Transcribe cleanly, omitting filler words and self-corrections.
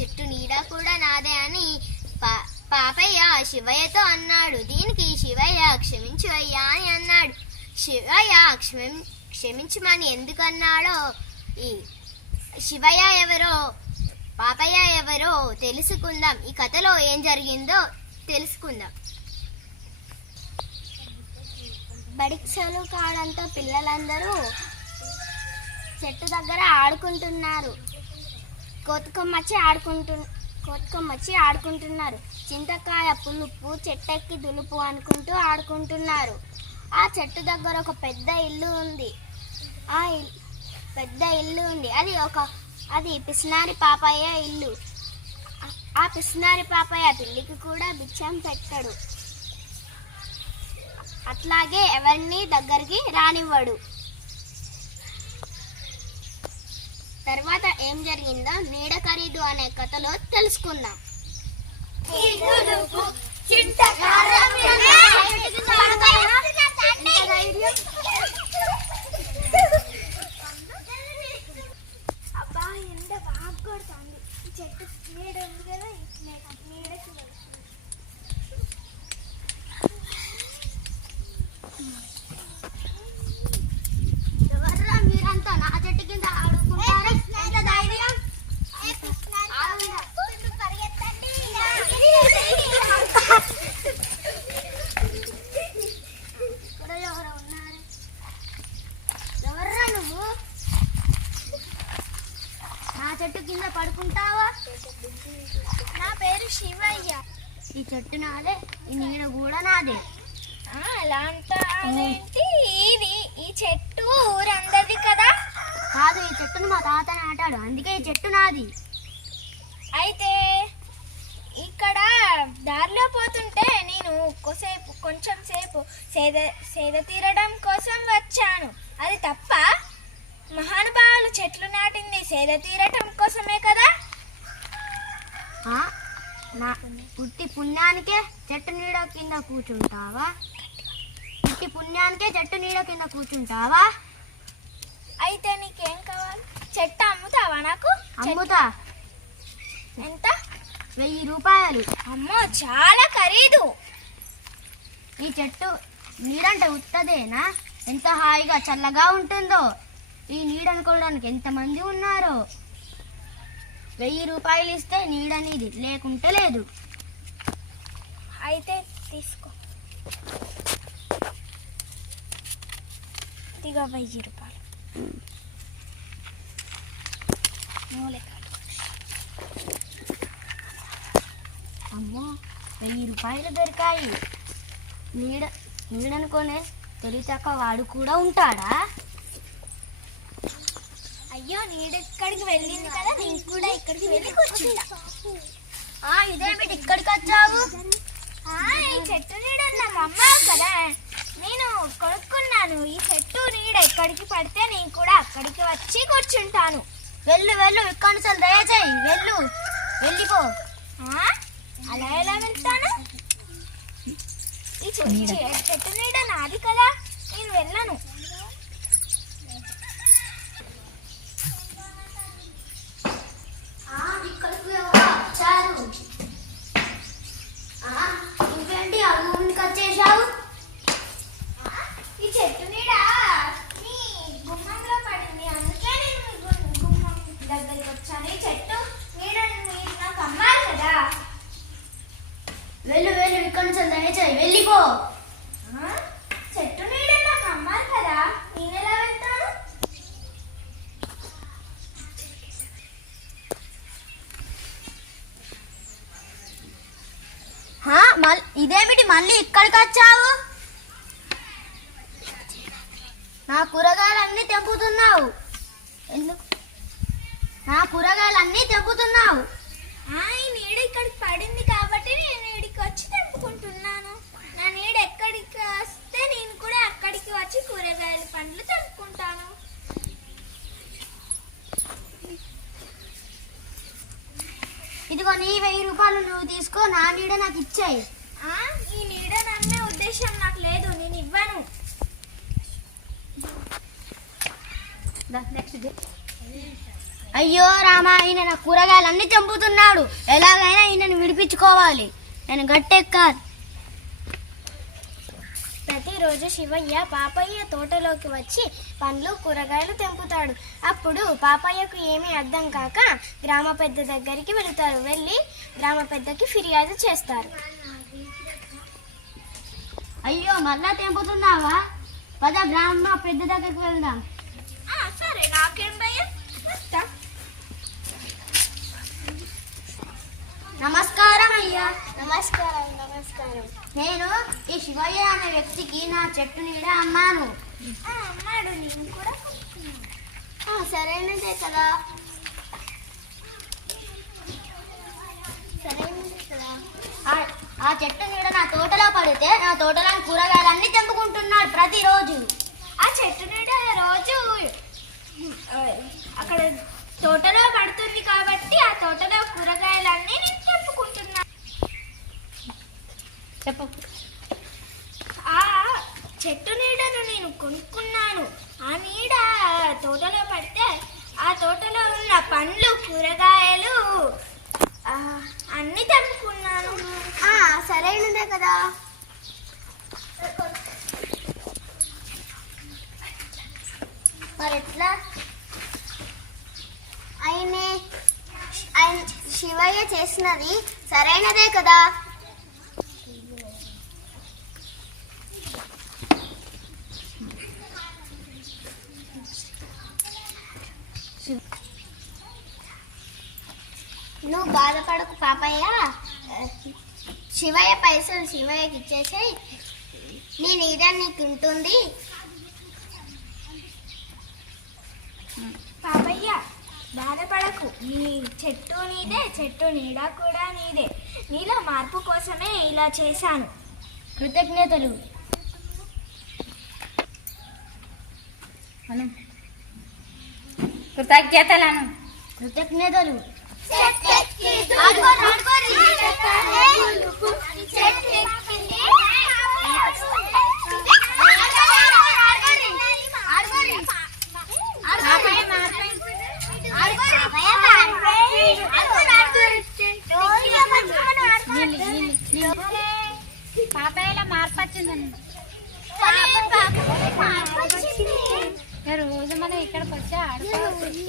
చెట్టు నీడ కూడా నాదే అని పాపయ్య శివయ్యతో అన్నాడు. దీనికి శివయ్య క్షమించు అయ్యా అని అన్నాడు. శివయ్య క్షమించమని ఎందుకన్నాడో, ఈ శివయ్య ఎవరో పాపయ్య ఎవరో తెలుసుకుందాం. ఈ కథలో ఏం జరిగిందో తెలుసుకుందాం. బడిక్షలు కాడంతో పిల్లలందరూ చెట్టు దగ్గర ఆడుకుంటున్నారు. కోతుకొమ్మచ్చి ఆడుకుంటున్నారు. చింతకాయ పులుపు చెట్టెక్కి దులుపు అనుకుంటూ ఆడుకుంటున్నారు. ఆ చెట్టు దగ్గర ఒక పెద్ద ఇల్లు ఉంది. అది పిసినారి పాపయ్య ఇల్లు. ఆ పిసినారి పాపయ్య పిల్లికి కూడా బిచ్చం పెట్టడు. అట్లాగే ఎవరిని దగ్గరికి రానివ్వడు. తర్వాత ఏం జరిగిందో నీడ ఖరీదు అనే కథలో తెలుసుకుందాం. అబ్బా ఎండ బాగా కొడుతుంది. ఈ చెట్టు నీడ ఉంది కదా, నీడకి ఎవర్రా మీరంతా నా చెట్టు కింద ఆడుకుంటారు? ఎంత ధైర్యం! ఇక్కడ ఎవరు ఉన్నారు? ఎవర్రా నువ్వు? నా చెట్టు కింద పడుకుంటావా? నా పేరు శివయ్య. ఈ చెట్టు నాదే, ఈ నీడ కూడా నాదే. ఎలా అంటావేంటి? ఈ చెట్టు ఊరందరిది కదా? కాదు, ఈ చెట్టును మా తాత నాటాడు, అందుకే ఈ చెట్టు నాది. అయితే ఇక్కడ దారిలో పోతుంటే నేను కొంచెం సేపు సేద తీరడం కోసం వచ్చాను. అది తప్ప? మహానుభావులు చెట్లు నాటింది సేద తీరటం కోసమే కదా? నా పుట్టి పుణ్యానికే చెట్టు నీడ కింద కూర్చుంటావా? పుట్టి పుణ్యానికే చెట్టు నీడ కింద కూర్చుంటావా? అయితే నీకేం కావాలి? చెట్టు అమ్ముతావా నాకు? అమ్ముతా. ఎంత? 1000 రూపాయలు. అమ్మో, చాలా ఖరీదు. ఈ చెట్టు నీడంటే ఉత్తదేనా? ఎంత హాయిగా చల్లగా ఉంటుందో. ఈ నీడ అనుకోవడానికి ఎంతమంది ఉన్నారో. 1000 రూపాయలు ఇస్తే నీడనిది, లేకుంటే లేదు. అయితే తీసుకో. ఇదిగో 1000 రూపాయలు. అమ్మో, 1000 రూపాయలు దొరికాయి. నీడనుకోనే తెలియక వాడు కూడా ఉంటాడా? అయ్యో, నీడెక్కడికి వెళ్ళింది కదా, నీకు కూడా ఇక్కడికి వెళ్ళి కూర్చుంటా. ఇదేమిటి ఇక్కడికి వచ్చావు? ఈ చెట్టు నీడ నాకు అమ్మావు కదా, నేను కొనుక్కున్నాను. ఈ చెట్టు నీడ ఎక్కడికి పడితే నేను కూడా అక్కడికి వచ్చి కూర్చుంటాను. వెళ్ళు ఇక్కడ నుంచి దయచేయి, వెళ్ళిపో. అలా ఎలా వెళ్తాను? ఈ చెట్టు నీడ నాది కదా, నేను వెళ్ళను. ఇంకేంటి అడుగుకి వచ్చేసావు? ఈ చెట్టు నీడ నీ గుమ్మంలో పడింది, అందుకే నేను మీ గుమ్మం దగ్గరికి వచ్చాను. ఈ చెట్టు నీడ మీరు నాకు అమ్మాలి కదా. వెళ్ళు ఇక్కడ నుంచి దయచేయి, వెళ్ళిపో. చెట్టు నీడ నాకు అమ్మాలి కదా, నేను ఎలా వెళ్తాను? ఇదేమిటి మళ్ళీ ఇక్కడికి వచ్చావు? నా కూరగాయలన్నీ తెంపుతున్నావు. ఎందుకు నా కూరగాయలన్నీ తెంపుతున్నావు? ఈ నీడ ఇక్కడికి పడింది కాబట్టి నేను ఇక్కడికి వచ్చి తెంపుకుంటున్నాను. నా నీడ ఎక్కడికి వస్తే నేను కూడా అక్కడికి వచ్చి కూరగాయల పండ్లు తెంపుకుంటాను. ఇదిగో నీ 1000 రూపాయలు నువ్వు తీసుకో, నా నీడ నాకు ఇచ్చేయి. ఈ నీడ నమ్మే ఉద్దేశం నాకు లేదు, నేను ఇవ్వను. నెక్స్ట్ డే అయ్యో రామా, ఈయన నా కూరగాయలన్నీ చంపుతున్నాడు. ఎలాగైనా ఈయనను విడిపించుకోవాలి. నేను గట్టెక్కాలి. ప్రతిరోజు శివయ్య పాపయ్య తోటలోకి వచ్చి పండ్లు కూరగాయలు తెంపుతాడు. అప్పుడు పాపయ్యకు ఏమీ అర్థం కాక గ్రామ పెద్ద దగ్గరికి వెళుతారు. వెళ్ళి గ్రామ పెద్దకి ఫిర్యాదు చేస్తారు. అయ్యో, మళ్ళా తెంపుతున్నావా? పద గ్రామ పెద్ద దగ్గరికి వెళ్దాం. సరే, నాకేం భయం. నమస్కారం అయ్యా. నమస్కారం. నమస్కారం. నేను ఈ శివయ్య అనే వ్యక్తికి నా చెట్టు నీడ అమ్మాను. అమ్మాడు, నేను కూడా సరైనదే కదా. ఆ చెట్టు నీడ నా తోటలో పడితే నా తోటలోని కూరగాయలన్నీ తెంపుకుంటున్నాడు ప్రతిరోజు. ఆ చెట్టు నీడ రోజు అక్కడ తోటలో పడుతుంది కాబట్టి ఆ తోటలో కూరగాయలన్నీ నేను తెంపుకుంటున్నా. చెప్పు. ఆ చెట్టు నీడను నేను కొనుక్కున్నాను. ఆ నీడ తోటలో పడితే ఆ తోటలో ఉన్న పండ్లు కూరగాయలు అన్నీ తెంపుకున్నాను. సరైనదే కదా. మరి ఎట్లా? ఆయన శివయ్య చేసినది సరైనదే కదా. నువ్వు బాధపడకు పాపయ్య. శివయ్య పైసలు శివయ్యకి ఇచ్చేసాయి. నీ నీడ నీకు ఉంటుంది. పాపయ్య, బాధపడకు. నీ చెట్టు నీదే, చెట్టు నీడ కూడా నీదే. నీలో మార్పు కోసమే ఇలా చేశాను. కృతజ్ఞతలు. కృతజ్ఞతలు. పాపయ్యలో మార్పు వచ్చిందని రోజు మనం ఇక్కడికి వచ్చి ఆడుకోవాలి.